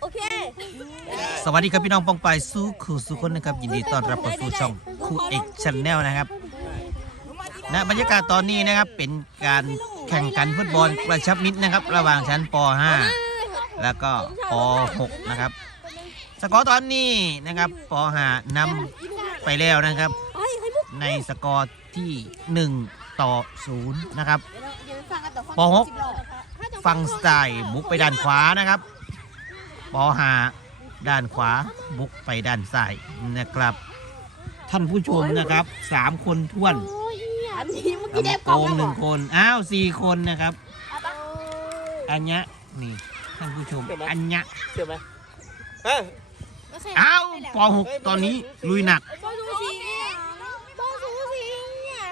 โอเค สวัสดีครับพี่น้องปองไปายสู้ขู่สุคนนะครับ ยินดีต้อนรับเข้าสู่ช่องคู่เอกชันแนลนะครับณบรรยากาศตอนนี้นะครับเป็นการแข่งขันฟุตบอลกระชับมิตรนะครับ ระหว่างชั้นป .5 แล้วก็ป .6 นะครับ สกอร์ตอนนี้นะครับป .5 นำไปแล้วนะครับ ในสกอร์ที่ 1 ต่อ 0 นะครับป .6 ฝั่งสไตล์บุกไปด้านขวานะครับ ป .5 ด้านขวาบุกไปด้านซ้ายนะครับ ท่านผู้ชมนะครับสามคนท้วนอันนี้เมื่อกี้ลำได้โพงหนึ่งคนอ้าวสี่คนนะครับ อันเนี้ยนี่ท่านผู้ชมอันเนี้ยเชื่อไหมเฮ้ยอ้าวป .6 ตอนนี้ลุยหนักบอลสูสีเนี่ยบอลสูสีเนี่ย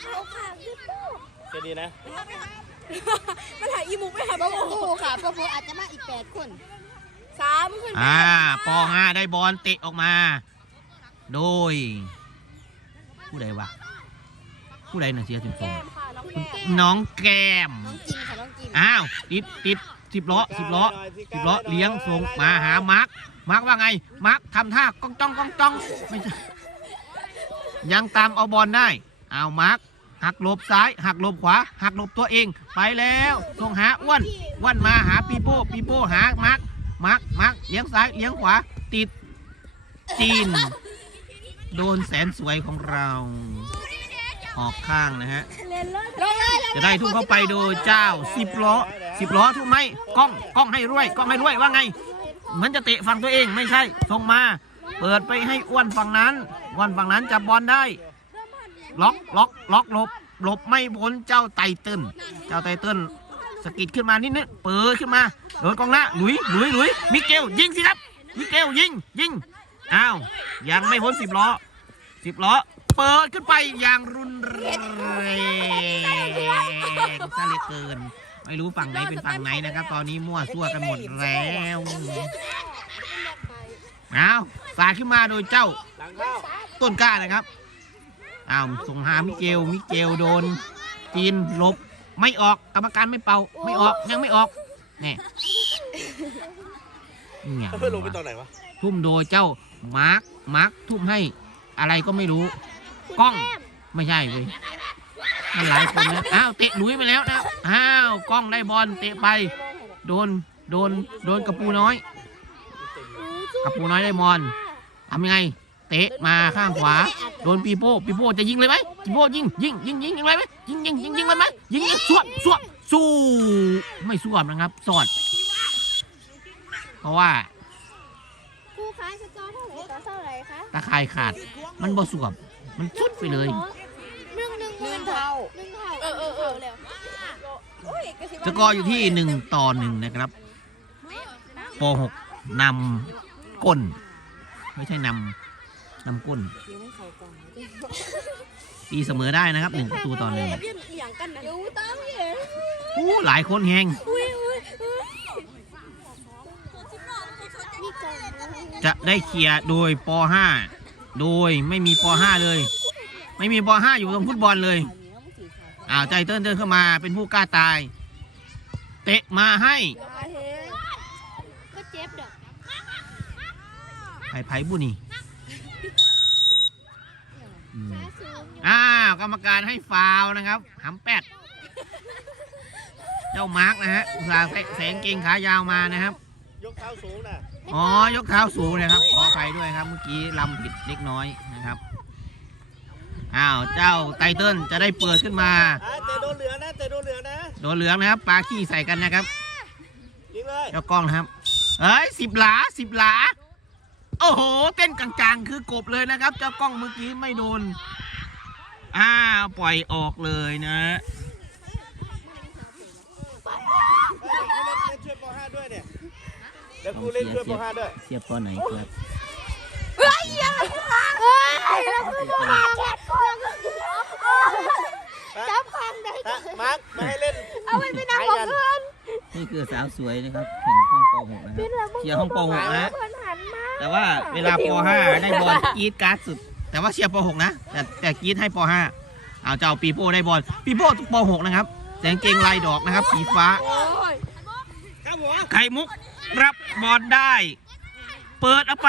เขาขาดขึ้นโป๊ะจะดีนะมันถ่ายอีมุกไม่ถ่ายบอลโอ้ค่ะบอลอาจจะมาอีกแปดคน สามคนอ่าป .5 ได้บอลเตะออกมา โดย ผู้ใดวะผู้ใดน่ะเสียถึงสองค่ะน้องแก้มน้องแก้ม น้องจินค่ะน้องจินอ้าวติดติดสิบล้อสิบล้อสิบล้อเลี้ยงส่งมาหามาร์คมาร์คว่าไงมาร์คทำท่ากองจ้องกองจ้องไม่ใช่ยังตามเอาบอลได้อ้าวมาร์คหักหลบซ้าย หักหลบขวา หักหลบตัวเอง ไปแล้วส่งหาอ้วนอ้วนมาหาปีโป้ปีโป้หามาร์ค มาร์คมาร์คเลี้ยงซ้ายเลี้ยงขวา ติด จีน โดนแสนสวยของเรา ออกข้างนะฮะ จะได้ทุ่มเข้าไปโดยเจ้าสิบล้อสิบล้อทุ่มไหมกล้องกล้องให้รวยกล้องให้รวยว่าไง เหมือนจะเตะฝั่งตัวเองไม่ใช่ส่งมา เปิดไปให้อ้วนฝั่งนั้นอ้วนฝั่งนั้นจับบอลได้ ล็อกล็อกล็อกหลบหลบไม่พ้นเจ้าไตเติ้ลเจ้าไตเติ้ล สะกิดขึ้นมานิดนึงเปิดขึ้นมาโดนกองหน้าหลุยหลุยหลุยมิเกลยิงสิครับมิเกลยิงยิงอ้าวยังไม่พ้นสิบล้อสิบล้อเปิดขึ้นไปอย่างรุนแรงซะเหลือเกิน ไม่รู้ฝั่งไหนเป็นฝั่งไหนนะครับ ตอนนี้มั่วซั่วกันหมดแล้วอ้าวสาดขึ้นมาโดยเจ้าต้นกล้านะครับอ้าวส่งหามิเกลมิเกลโดนจีนลบ ไม่ออกกรรมการไม่เป่า ไม่ออกยังไม่ออกนี่เนี่ยเพื่อนลงไปตอนไหนวะทุ่มโดยเจ้ามาร์คมาร์คทุ่มให้อะไรก็ไม่รู้กล้องไม่ใช่เลยมันหลายคนนะอ้าวเตะหลุยไปแล้วนะอ้าวกล้องได้บอลเตะไป โดนโดนโดนกระปูน้อยกระปูน้อยได้บอลทำยังไง เตะมาข้างขวา โดนปีโป้ปีโป้จะยิงเลยไหมปีโป้ยิงยิงยิงยิงยิงเลยไหมยิงยิงยิงยิงเลยไหมยิงยิงสวบสวบสู้ไม่สวบนะครับสอดเพราะว่าครูคะสกอร์เท่าไหร่สกอร์เท่าไหร่คะตะข่ายขาด มันบ่สวบมันสุดไปเลยหนึ่งหนึ่งหนึ่งเท่าหนึ่งเท่าเออเออเออเร็วสกอร์อยู่ที่หนึ่งต่อหนึ่งนะครับปหกนำก้น ไม่ใช่นำ นำก้นตีเสมอได้นะครับหนึ่งประตูต่อหนึ่งยื่นเอียงกันนะดูตามเห็นอู้หลายคนแหงอุ้ยอุ้ยอุ้ยมีกล่องด้วยจะได้เคลียร์โดยป .5 โดยไม่มีป .5 เลย ไม่มีป .5 อยู่ตรงฟุตบอลเลยอ้าวใจเติ้ลเดินเข้ามาเป็นผู้กล้าตาย เตะมาให้ก็เจ็บดอกไผ่ไผ่บุนี่อืม ขาสูง อยู่อ้าวกรรมการให้ฟาวล์นะครับหำแปด เจ้ามาร์กนะฮะอุตส่าห์ใส่แสงเกงขายาวมานะครับ ยกเท้าสูงน่ะอ๋อยกเท้าสูงนะครับขออภัยด้วยครับ เมื่อกี้ลำผิดเล็กน้อยนะครับ อ้าวเจ้าไตเติ้ลจะได้เปิดขึ้นมา อะเตะโดนเหลืองนะเตะโดนเหลืองนะโดนเหลืองนะครับปลาขี้ใส่กันนะครับ ยิงเลยเจ้ากล้องนะครับ เอ้ยสิบหลาสิบหลา โอ้โห เต้นกลางๆ คือกบเลยนะครับ เจ้ากล้องเมื่อกี้ไม่โดน อ้าวปล่อยออกเลยนะเดี๋ยวกูเล่นเล่นช่วยป .5 ด้วยเนี่ยเดี๋ยวกูเล่นช่วยป .5 ด้วยเสียบปอไหนครับเฮ้ยยังเฮ้ยแล้วคือขาแคบจับคันได้ฮะมาร์คไม่ให้เล่น เอาไปเป็นนางของเพื่อนนี่คือสาวสวยนะครับแห่งห้องป .6 นะครับเชียร์ห้องป .6 นะเพื่อนหันมาแต่ว่าเวลาป .5 ได้บอลกรีดการ์ดสุด แต่ว่าเชียร์ป .6 นะ แต่แต่กรีดให้ป .5 เอาเจ้าปีโป้ได้บอลปีโป้ป .6 นะครับแสงเกงลายดอกนะครับ สีฟ้าโอ้ยครับผมไข่มุกรับบอลได้ เปิดเอาไป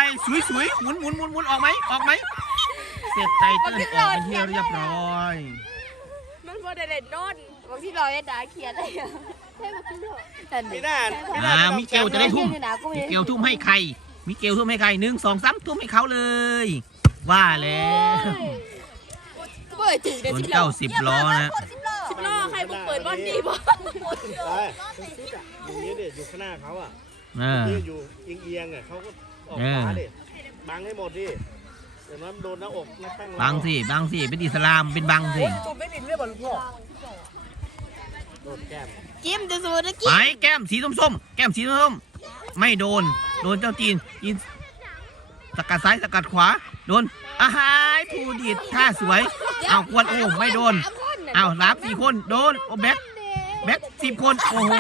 สวยๆหมุนหมุนหมุนหมุนออกไหมออกไหมเสร็จไตเติ้ลออกเป็นที่เรียบร้อยมันพอได้เด่นโดนบางที่รอยด่าเขียนเลยอะใช่บางที่รอยแต่มีหน้าอ่ามิเกลจะได้ทุ่มมิเกลทุ่มให้ใครมิเกลทุ่มให้ใครหนึ่งสองสามทุ่มให้เขาเลย ว่าแล้วเปิดถึงเดี๋ยวส่วนสิบล้เจ้าอสิบล้อนะสิบล้อใครบุกเปิดบอลดีบ่ไปอย่างนี้เด็อยู่ข้างหน้าเขาอะเออที่อยู่เอียงๆอะเขาก็ออกเออขวาดิบังให้หมดดิเดี๋ยวนั้นโดนหน้าอกหน้าข้างเราบังสิบังสิเป็นอิสลามเป็นบังสิโดนแก้มจิ้มจะสูนะไปกิ้มแก้มสีส้มๆแก้มสีส้มๆไม่โดน โดนเจ้าจีนจีน สกัดซ้ายสกัดขวา โดนอาหายผู้ดีดท่าสวย เอากวนโอ้ไม่โดน เอารับสี่คนโดนโอแบ็คแบ็คสิบคนโอ้โห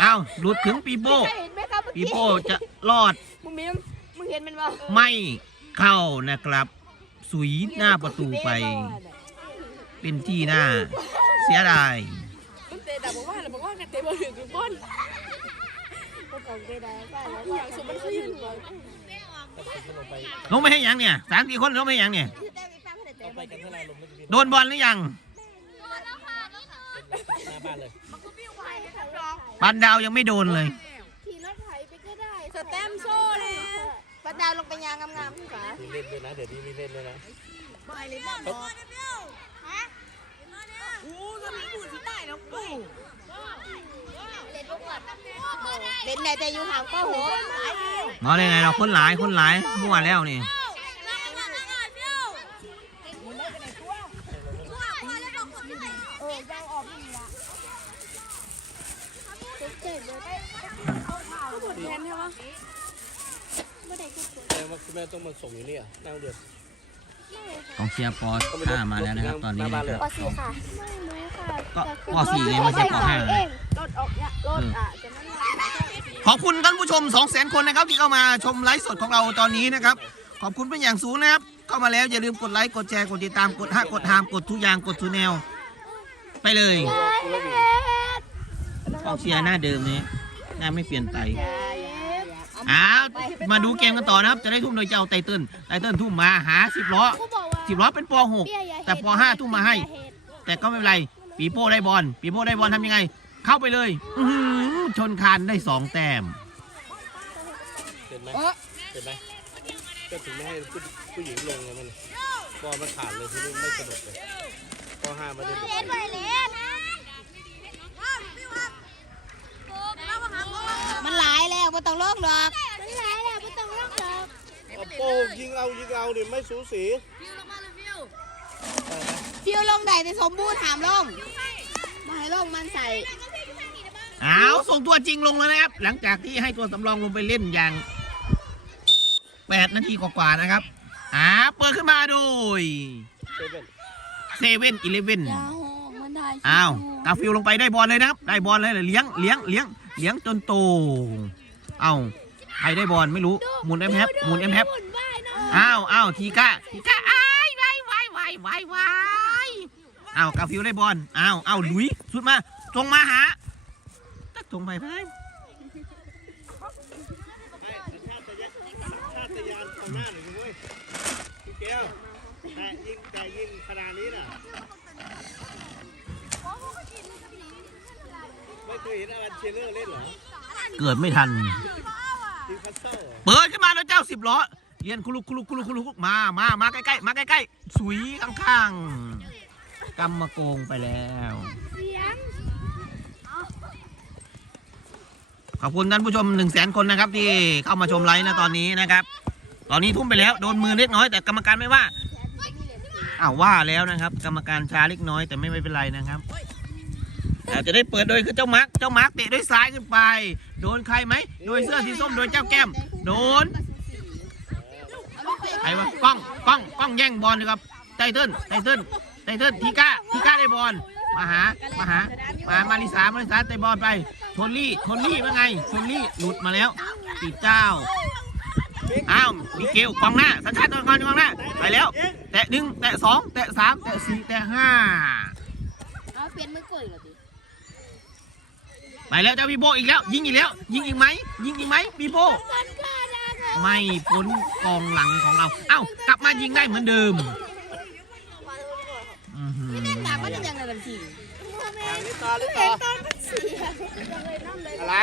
เอาหลุดถึงปีโป้ปีโป้จะรอดมึงมีมึงเห็นมันบ่ไม่เข้านะครับสุยหน้าประตูไป เป็นที่หน้า เสียดายมันเตะดับบอกว่าแล้วบอกว่ากันเตะบอลถึงบอล ก็ของเตะได้ป่ะแล้วอย่างสมมันคือยืนบ่ลงไม่ให้หยังเนี่ยสามสี่คนลงไม่ให้หยังเนี่ย ไปกันเท่าไรลมไม่จะมีโดนบอลหรือยัง หน้าบ้านเลยปันดาวยังไม่โดนเลย ขี่รถไถไปก็ได้สแตมโซ่เลยปัดดาวลงไปยางงามๆพี่ฝามีเล่นด้วยนะ เดี๋ยวนี้มีเล่นด้วยนะเล่น ไหนแต่อยู่ห่างก็โหมาได้ไงเราคนหลายคนหลายมั่วแล้วนี่แต่ว่าคุณแม่ต้องมาส่งอยู่นี่อะนั่งเดือดกองเชียร์ปอห้ามาแล้วนะครับตอนนี้นะครับ ปอสี่ค่ะไม่รู้ค่ะ ก็ปอสี่ไงไม่ใช่ปอห้าเองรถออกเนี่ยรถอะจะนั่นแหละขอบคุณท่านผู้ชม 2 0 0 0 0 0 คนนะครับ ที่เข้ามาชมไลฟ์สดของเราตอนนี้นะครับ ขอบคุณเป็นอย่างสูงนะครับ เข้ามาแล้วอย่าลืมกดไลค์กดแชร์กดติดตามกดห้ากดหามกดทุกอย่างกดทุกแนว ไปเลยกองเชียร์หน้าเดิมนี้หน้าไม่เปลี่ยนไปอ้าวมาดูเกมกันต่อนะครับ จะได้ทุ่มโดยเจ้าไตเติ้ลไตเติ้ลทุ่มมาหาสิบล้อสิบล้อเป็นปหกแต่ปห้าทุ่มมาให้ แต่ก็ไม่เป็นไร ปีโป้ได้บอลปีโป้ได้บอลทำยังไง เข้าไปเลยอื้อหือชนคานได้สองแต้มเห็นไหมเห็นไหมก็ถึงไม่ให้ผู้ผู้หญิงลงไงมันบอลมันขาดเลยทีนี้ไม่สนุกเลยพอห้าไม่ได้ดุมันหลายแล้วไม่ต้องลงดอกมันหลายแล้วไม่ต้องลงดอกเอาโป้ยิงเอายิงเอาดิไม่สูสีฟิว ลงได้แต่สมบูรณ์ถามลงมาให้ลงมันใส่เอาส่งตัวจริงลงแล้วนะครับ หลังจากที่ให้ตัวสำรองลงไปเล่นอย่าง8นาทีกว่าๆนะครับอ่าเปิดขึ้นมาโดยเซเว่นเซเว่นอีเลเว่นยาวมันได้อ้าวกาฟิลลงไปได้บอลเลยนะครับ ได้บอลเลยเลี้ยงเลี้ยงเลี้ยงเลี้ยงจนโต เอาใครได้บอลไม่รู้หมุนเอ็มแฮปหมุนเอ็มแฮปอ้าวอ้าวทีก้าทีก้าอ้ายไวไวไวไวไว อ้าวกาฟิลได้บอลอ้าวอ้าวหลุยสุดมาส่งมาหาตักส่งไปเพื่อนชาติยานชาติยานของหน้าหนึ่งเว้ยพี่แก้วแต่ยิงแต่ยิงขนาดนี้น่ะไม่เคยเห็นอารันเชลเลอร์เล่นเหรอ เกิดไม่ทันทีมคัสเซิลเหรอเปิดขึ้นมาแล้วเจ้าสิบล้อเรียนคุลุกคุลุกคุลุกคุลุกมา มา มาใกล้ๆ มาใกล้ๆ สุยข้างๆ กำมาโกงไปแล้ว ขอบคุณท่านผู้ชมหนึ่งแสนคนนะครับ ที่เข้ามาชมไลฟ์นะตอนนี้นะครับ ตอนนี้ทุ่มไปแล้วโดนมือเล็กน้อย แต่กรรมการไม่ว่าอ้าวว่าแล้วนะครับ กรรมการช้าเล็กน้อยแต่ไม่ไม่เป็นไรนะครับแต่จะได้เปิดโดยคือเจ้ามาร์กเจ้ามาร์กเตะด้วยซ้ายขึ้นไป โดนใครไหม โดยเสื้อสีส้มโดยเจ้าแก้ม โดนใครวะกล้องกล้องกล้องแย่งบอลนะครับไตเติ้ลไตเติ้ล ไตเติ้ลทีก้าทีก้าได้บอลมาหามาหามามาริสามาริสาเตะบอลไปโทนลี่โทนลี่ว่าไงโทนลี่หลุดมาแล้วติดเจ้าอ้าวมิเกลกองหน้าสัญชาติตัวกองกองหน้าไปแล้ว แตะหนึ่งแตะสองแตะสามแตะสี่แตะห้าเอาเปลี่ยนมือกล้วยเหรอดิไปแล้วเจ้าปีโป้อีกแล้ว ยิงอีกแล้ว ยิงอีกไหมยิงอีกไหมปีโป้ไม่พ้นกองหลังของเรา เอ้ากลับมายิงได้เหมือนเดิมอื้อหือ ถามว่าจะยังไงบัญชี ทางนี้ ต่อหรือต่ออะไร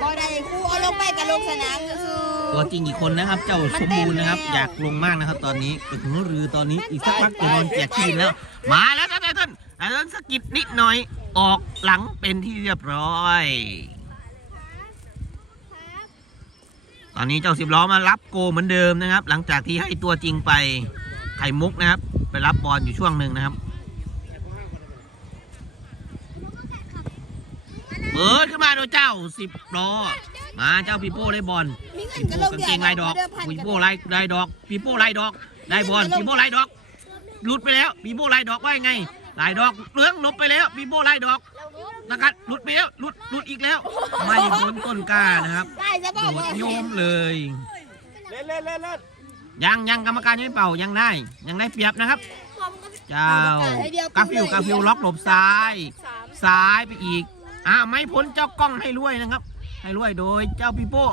บอลได้ครูเอาลงไปกับลงสนามคือตัวจริงอีกคนนะครับ เจ้าสมบูรณ์นะครับ อยากลงมากนะครับ ตอนนี้ไปถึงรือตอนนี้อีกสักพักจะโดนแจกที่ดินแล้ว มาแล้วครับไททันไททันสะกิดนิดหน่อยออกหลังเป็นที่เรียบร้อยตอนนี้เจ้าสิบล้อมารับโกเหมือนเดิมนะครับ หลังจากที่ให้ตัวจริงไปไข่มุกนะครับ ไปรับบอลอยู่ช่วงหนึ่งนะครับ เปิดขึ้นมาโดยเจ้าสิบล้อมาเจ้าปีโป้ได้บอลมีเงิปีนก็โป้ลงกางเดือเกงลายดอกปีโป้ลายลายดอกปีโป้ลายดอกได้บอลปีโป้ลายดอกหลุดไปแล้วปีโป้ลายดอกว่ายังไงลายดอกเลื้องหลบไปแล้วปีโป้ลายดอกนะครับหลุดไปแล้วหลุดหลุดอีกแล้วไม่พ้นต้นกล้านะครับได้จะบโดอกดว่าโยมเลยเล่นเล่นเล่นเล่นยังยังกรรมการยังไม่เป่ายังได้ยังได้เปรียบนะครับ เจ้ากาฟิวกาฟิวล็อกหลบซ้าย ซ้ายไปอีก อ่าไม่พ้นเจ้ากล้องให้รวยนะครับ ให้รวยโดยเจ้าปีโป้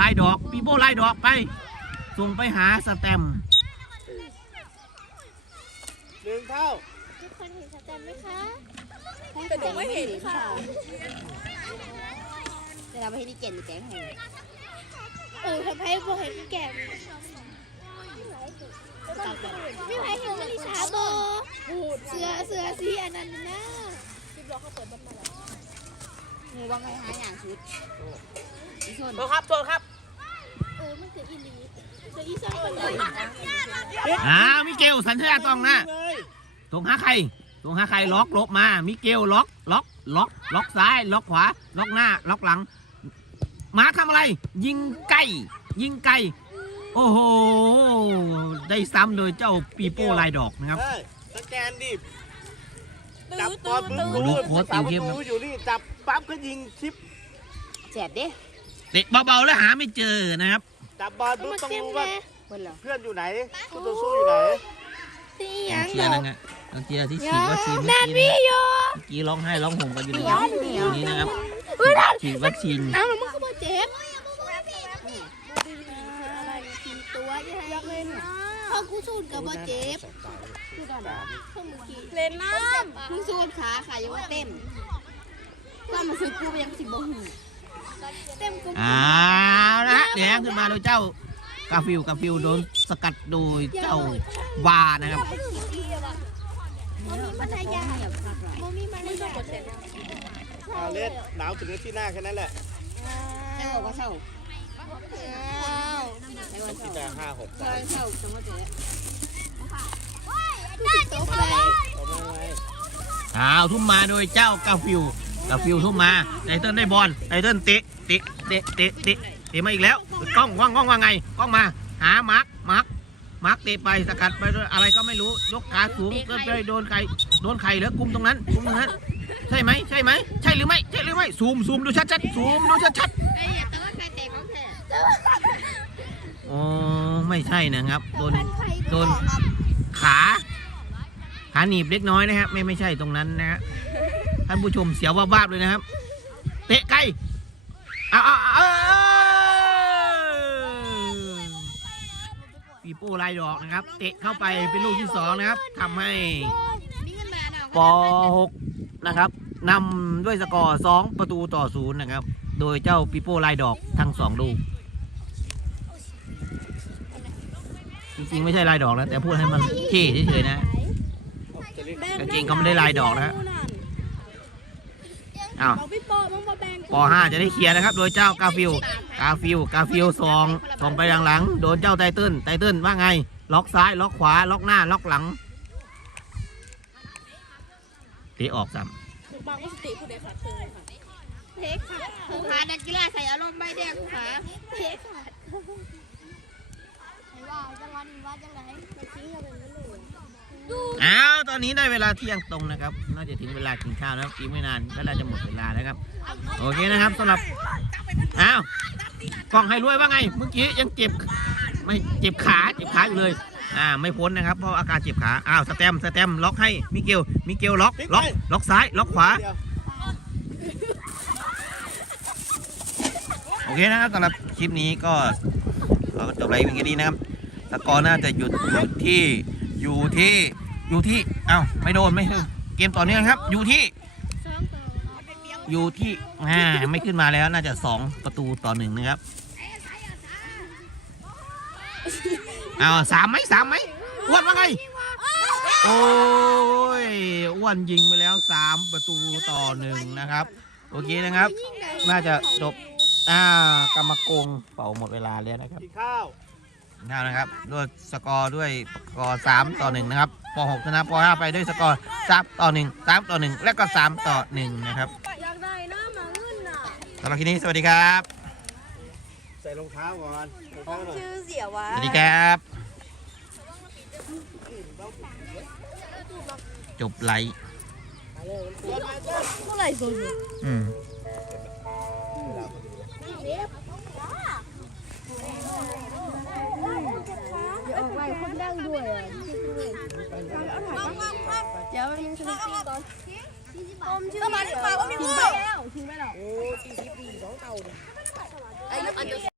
ลายดอกปีโป้ลายดอกไป ส่งไปหาสแตมป์หนึ่งเท่าทุกคนเห็นสแตมป์ไหมคะแต่หนูไม่เห็นค่ะเวลาไปที่นี่เก่งแกงแห้งเออทำให้พวกเห็นแก่ไม่ไหวเห็นลิชาโบเสือเสือสีอันนั้นนะ หนูว่าไงหาอย่างชุดอีส่วนโทษครับโทษครับเออมันเกิดอีหลีเสืออีสานคนเลยอ่ามิเกลสัญชาตองนะเลยตรงหาใครตรงหาใครล็อกลบมา มิเกลล็อกล็อกล็อกล็อกซ้าย ล็อกขวา ล็อกหน้า ล็อกหลังมาทำอะไร ยิงไก่ยิงไก่โอ้โห ได้ซ้ำโดยเจ้าปีโป้ลายดอกนะครับเฮ้ยสแกนดิ จับบอลปุ๊บดูรู้โค้ชสาวติวประเข้มครับตูอยู่นี่จับปั๊บก็ยิงชิปเจ็บดิเตะเบาๆแล้วหาไม่เจอนะครับ จับบอลปุ๊บมาต้องเต็มรู้เลว่ายเพิ่นเหรอเพื่อนอยู่ไหนคู่ต่อสู้อยู่ไหนสีหกยัองงเชียดร์อนั่กนไงกองเชียร์ที่ฉีดวัคซีนเมื่นาอดกี้พี่นะอยู่เมื่อกี้ร้องไห้ร้องห่มกันอยู่นี่เหนียวเหนียวนี่นะครับฉีดวัคซีนอ้าวมันก็มาเจ็บอะไรกินตัวยังไงพอกูสูดกับมาเจ็บ คือกันพวกมึงกินเล่นน้มึงสูดขาขายังว่าเต็มก็มาซื้อกูไปยังสิบบ่หูเต็มกูเอาละแดงขึ้นมาโดยเจ้ากาฟิลกาฟิลโดนสกัดโดยเจ้าวานะครับมันทายาเหนียวคักหลายโมมีมันเลยอ่าเล่นหนาวถึงที่หน้าแค่นั้นแหละเจ้าบอกว่าเศร้าใช่ว่าเศร้าแต่ห้าหกเศร้าเศร้าจังว่าเจ๊ตกไปเอ้าวทุ่มมาโดยเจ้ากาฟิลกาฟิลทุ่มมาไตเติ้ลได้บอลไตเติ้ลเตะเตะเตะเตะเตะเตะมาอีกแล้วกล้องกล้องกล้องว่าไงกล้องมา หามาร์คมาร์คมาร์คเตะไปสกัดไปด้วยอะไรก็ไม่รู้ยกขาสูงก็ไปโดนใครโดนใครเหลือกุมตรงนั้นกุมตรงนั้นใช่ไหมใช่ไหมใช่หรือไม่ใช่หรือไม่ซูมซูมดูชัดชัดซูมดูชัดชัดๆไอ้แต่ว่าใครเตะของแท้อ๋อไม่ใช่นะครับโดนโดนขา ขาหนีบเล็กน้อยนะฮะไม่ไม่ใช่ตรงนั้นนะฮะท่านผู้ชมเสียวว่าบาบเลยนะครับ เตะไกลเอาเอาเอาเอาปีโป้ลายดอกนะครับ เตะเข้าไปเป็นลูกที่สองนะครับทำให้มีเงินมาเนาะป .6 นะครับนำด้วยสกอร์2ประตูต่อศูนย์นะครับ โดยเจ้าปีโป้ลายดอกทั้งสองลูกจริงๆ ไม่ใช่ลายดอกแล้วแต่พูดให้มันเท่เฉยๆนะจะเรีย กกางเกงเขาไม่ได้ลายดอกนะอ้าวบอกพี่โปมึงมาแบ่งป .5 จะได้เคลียร์นะครับ โดยเจ้ากาฟิลกาฟิลกาฟิลสองส่งไปหลังๆโดนเจ้าไตเติ้ลไตเติ้ลว่าไง ล็อกซ้าย ล็อกขวา ล็อกหน้า ล็อกหลังเตะออกซ้บางก็สติผู้ใดขาดเธอค่ะเทคค่ะผู้ขานักกีฬาใส่อารมณ์ใบแดงผู้ขาเทคค่ะว่าจังหวะนี้ว่าจังไรมันทิ้งเราเป็นไม่รู้ดูำ อ้าวตอนนี้ได้เวลาเที่ยงตรงนะครับ น่าจะถึงเวลากินข้าวแล้วอีกไม่นานก็น่าจะหมดเวลาแล้วครับ โอเคนะครับสำหรับอ้าวกล้องให้รวยว่าไง เมื่อกี้ยังเจ็บ ไม่เจ็บขาเจ็บขาอยู่เลย อ่าไม่พ้นนะครับเพราะอาการเจ็บขาอ้าวสแตมป์สแตมป์ล็อกให้มิเกลมิเกลล็อกล็อกล็อกซ้ายล็อกขวาเดียวโอเคนะครับสำหรับคลิปนี้ก็เราก็จบไลฟ์เพียงแค่นี้นะครับสกอร์น่าจะหยุดอยู่ที่ อยู่ที่อยู่ที่เอ้าไม่โดนไม่ถึงเกมต่อเนื่องครับ อยู่ที่ อยู่ที่อ่าไม่ขึ้นมาแล้วน่าจะสองประตูต่อหนึ่งนะครับเอาสามไหมสามไหมอ้วนว่าไงโอ้ยอ้วนยิงไปแล้วสามประตูต่อหนึ่งนะครับ โอเคนะครับ น่าจะจบอ่ากรรมกงเป่าหมดเวลาแล้วนะครับ กินข้าว ข้าวนะครับด้วยสกอร์ด้วยสกอร์สามต่อหนึ่งนะครับปหกชนะปห้าไปด้วยสกอร์สามต่อหนึ่งสามต่อหนึ่งและก็สามต่อหนึ่งนะครับอยากได้น้ำมาเงินน่ะสำหรับคลิปนี้สวัสดีครับ ใส่รองเท้าก่อนรองเท้าหน่อยชื่อเสียวะสวัสดีครับ จบไลฟ์เมื่อไหร่โซนอืม ออกไป คนดังด้วยอะเดี๋ยวมันสนุกก่อนก็มาที่มาก็มีเงินแล้วทิ้งไปแล้วไอ้อันเดีย